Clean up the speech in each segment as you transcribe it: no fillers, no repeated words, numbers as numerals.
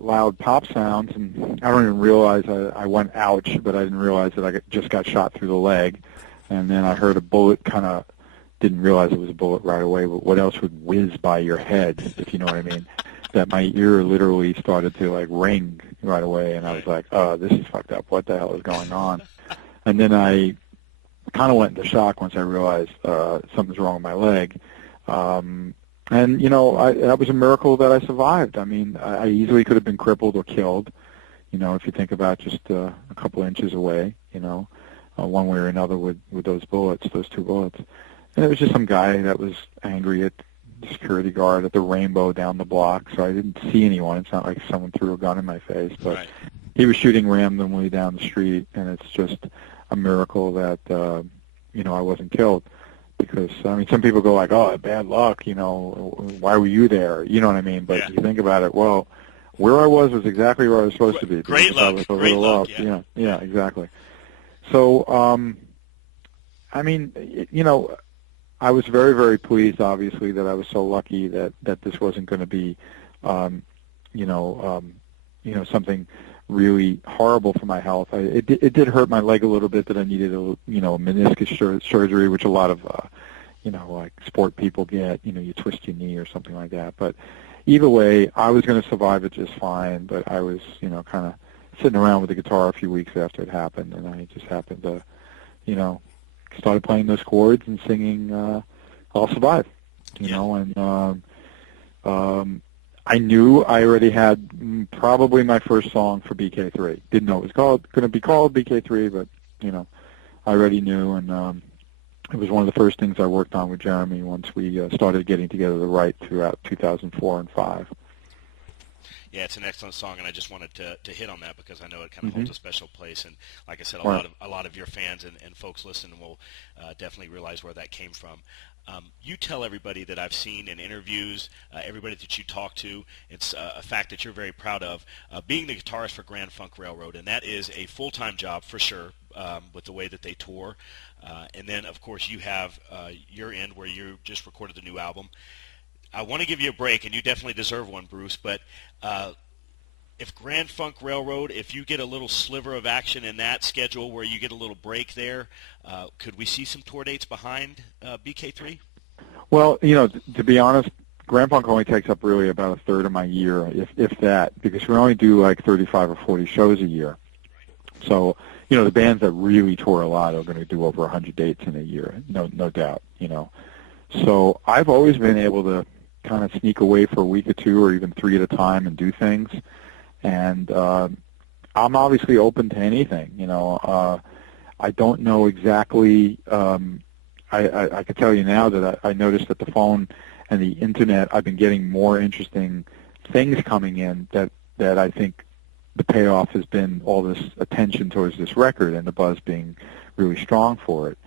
loud pop sounds, and I don't even realize I went ouch, but I didn't realize that just got shot through the leg. And then I heard a bullet didn't realize it was a bullet right away, but what else would whiz by your head, if you know what I mean? That my ear literally started to ring right away, and I was like, oh, this is fucked up. What the hell is going on? And then I kind of went into shock once I realized something's wrong with my leg. And, that was a miracle that I survived. I mean, I easily could have been crippled or killed, if you think about just a couple inches away, one way or another with those two bullets. And it was just some guy that was angry at the security guard at the Rainbow down the block, so I didn't see anyone. It's not like someone threw a gun in my face, but right. He was shooting randomly down the street, and it's just a miracle that, I wasn't killed. Because, some people go oh, bad luck, why were you there? You know what I mean? But you think about it, well, where I was exactly where I was supposed to be. Great luck, yeah, exactly. So, I was very, very pleased, obviously, that I was so lucky that this wasn't going to be, something really horrible for my health. It did hurt my leg a little bit that I needed a meniscus surgery, which a lot of, sport people get. You twist your knee or something like that. But either way, I was going to survive it just fine. But I was, kind of sitting around with the guitar a few weeks after it happened, and I just happened to, started playing those chords and singing I'll Survive, and I knew I already had probably my first song for BK3. Didn't know it was going to be called BK3, but, I already knew, and it was one of the first things I worked on with Jeremy once we started getting together to write throughout 2004 and 5. Yeah, it's an excellent song, and I just wanted to hit on that because I know it kind of holds a special place. And like I said, a lot of your fans and folks listening will definitely realize where that came from. You tell everybody that I've seen in interviews, everybody that you talk to, it's a fact that you're very proud of, being the guitarist for Grand Funk Railroad, and that is a full-time job for sure with the way that they tour. And then, of course, you have your end where you just recorded the new album. I want to give you a break, and you definitely deserve one, Bruce, but if Grand Funk Railroad, if you get a little sliver of action in that schedule where you get a little break there, could we see some tour dates behind BK3? Well, to be honest, Grand Funk only takes up really about a third of my year, if that, because we only do 35 or 40 shows a year. So, the bands that really tour a lot are going to do over 100 dates in a year, no doubt, So I've always been able to kind of sneak away for a week or two or even 3 at a time and do things. And I'm obviously open to anything. I don't know exactly. I could tell you now that I noticed that the phone and the Internet, I've been getting more interesting things coming in that I think the payoff has been all this attention towards this record and the buzz being really strong for it.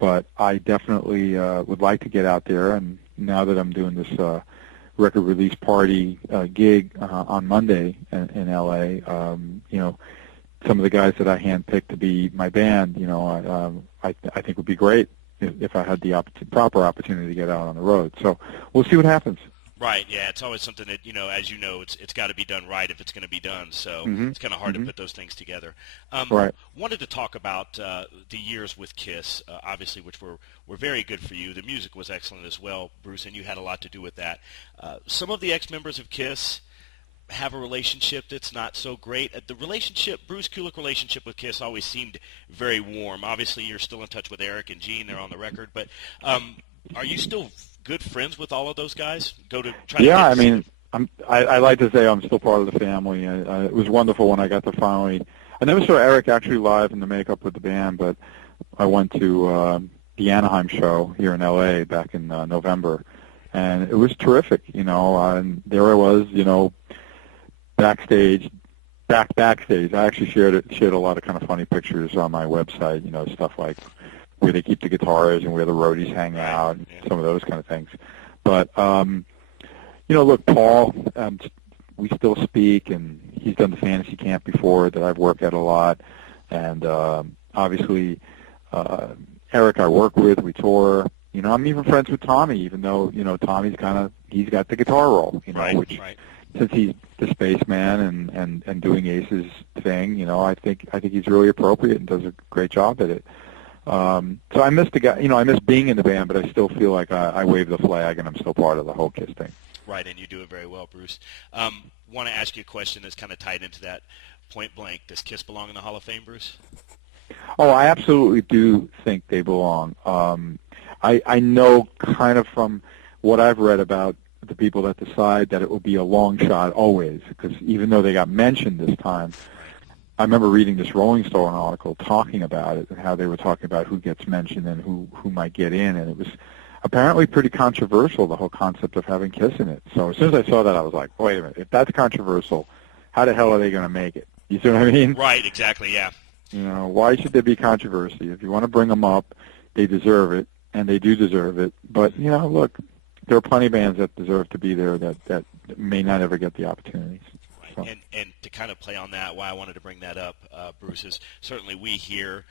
But I definitely would like to get out there, and now that I'm doing this record release party gig on Monday in L.A., some of the guys that I handpicked to be my band, I think would be great if I had the proper opportunity to get out on the road. So we'll see what happens. Right, yeah, it's always something that, as you know, it's got to be done right if it's going to be done, so it's kind of hard to put those things together. Right. Wanted to talk about the years with KISS, obviously, which were very good for you. The music was excellent as well, Bruce, and you had a lot to do with that. Some of the ex-members of KISS have a relationship that's not so great. The Bruce Kulick relationship with KISS always seemed very warm. Obviously, you're still in touch with Eric and Gene. They're on the record, but are you still good friends with all of those guys? I like to say I'm still part of the family. It was wonderful when I got to finally. I never saw Eric actually live in the makeup with the band, but I went to the Anaheim show here in L.A. back in November, and it was terrific. And there I was, backstage. I actually shared a lot of kind of funny pictures on my website. Stuff like where they keep the guitars and where the roadies hang out, and some of those kind of things. But, look, Paul, we still speak, and he's done the fantasy camp before that I've worked at a lot. And obviously, Eric I work with, we tour. I'm even friends with Tommy, even though, Tommy's he's got the guitar role, which since he's the spaceman and doing Ace's thing, I think he's really appropriate and does a great job at it. So I miss the guy, I miss being in the band, but I still feel like I wave the flag and I'm still part of the whole Kiss thing. Right, and you do it very well, Bruce. Want to ask you a question that's kind of tied into that point blank. Does Kiss belong in the Hall of Fame, Bruce? Oh, I absolutely do think they belong. I know kind of from what I've read about the people that decide that it will be a long shot always, because even though they got mentioned this time, I remember reading this Rolling Stone article talking about it and how they were talking about who gets mentioned and who might get in, and it was apparently pretty controversial, the whole concept of having Kiss in it. So as soon as I saw that, I was like, wait a minute, if that's controversial, how the hell are they going to make it? You see what I mean? Right, exactly, yeah. Why should there be controversy? If you want to bring them up, they deserve it, and they do deserve it. But, look, there are plenty of bands that deserve to be there that may not ever get the opportunities. So. And to kind of play on that, why I wanted to bring that up, Bruce, is certainly we here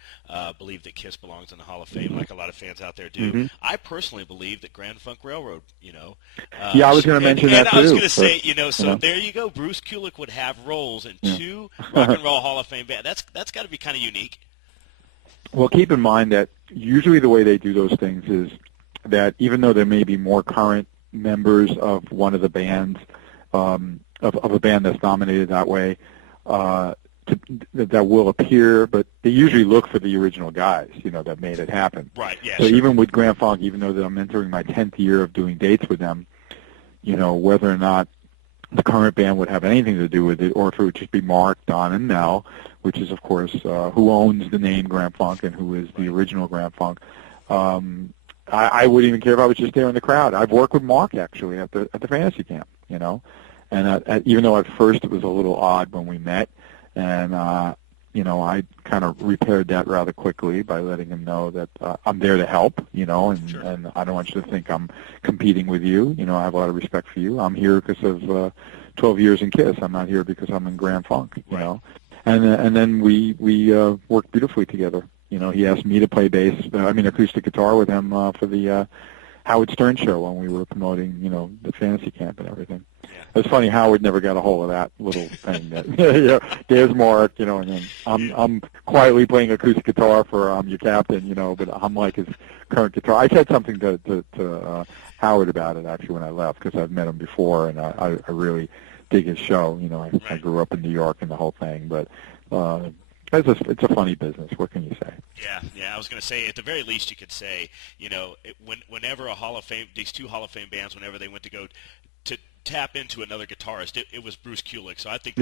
believe that Kiss belongs in the Hall of Fame, like a lot of fans out there do. Mm-hmm. I personally believe that Grand Funk Railroad, yeah, I was going to mention that too. And I was going to say, so there you go. Bruce Kulick would have roles in two Rock and Roll Hall of Fame bands. That's got to be kind of unique. Well, keep in mind that usually the way they do those things is that even though there may be more current members of one of the bands, of a band that's nominated that way, that will appear, but they usually look for the original guys, that made it happen. Right, yeah. So sure. Even with Grand Funk, even though I'm entering my 10th year of doing dates with them, whether or not the current band would have anything to do with it, or if it would just be Mark, Don, and Nell, which is, of course, who owns the name Grand Funk and who is the original Grand Funk. I wouldn't even care if I was just there in the crowd. I've worked with Mark, actually, at the fantasy camp, And even though at first it was a little odd when we met, and I kind of repaired that rather quickly by letting him know that I'm there to help, and Sure. And I don't want you to think I'm competing with you. I have a lot of respect for you. I'm here because of 12 years in Kiss. I'm not here because I'm in Grand Funk, And then we worked beautifully together. He asked me to play acoustic guitar with him for the Howard Stern show when we were promoting, the fantasy camp and everything. Yeah. It's funny, Howard never got a hold of that little thing. There's Mark, and then I'm quietly playing acoustic guitar for your captain, but I'm like his current guitar. I said something to Howard about it actually when I left because I've met him before and I really dig his show. I grew up in New York and the whole thing, but it's a funny business. What can you say? Yeah. I was going to say, at the very least, you could say, whenever a Hall of Fame, these two Hall of Fame bands, whenever they went to go to tap into another guitarist, it was Bruce Kulick. So I think